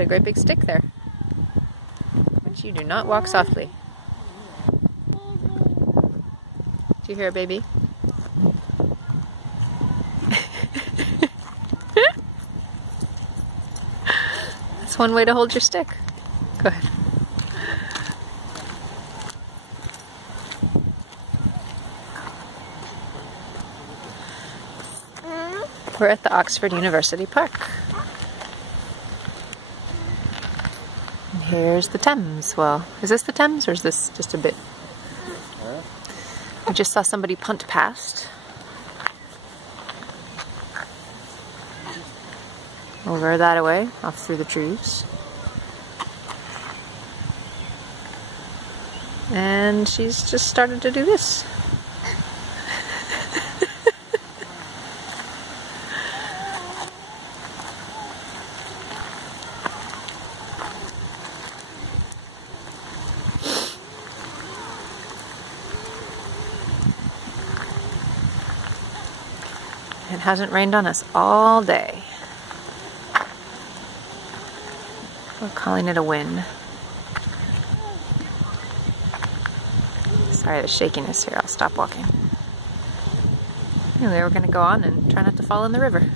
got a great big stick there. But you do not walk softly. Do you hear a baby? That's one way to hold your stick. Go ahead. We're at the Oxford University Park. And here's the Thames. Well, is this the Thames or is this just a bit? We just saw somebody punt past. Over that way, off through the trees. And she's just started to do this. It hasn't rained on us all day. We're calling it a win. Sorry, the shakiness here. I'll stop walking. Anyway, we're going to go on and try not to fall in the river.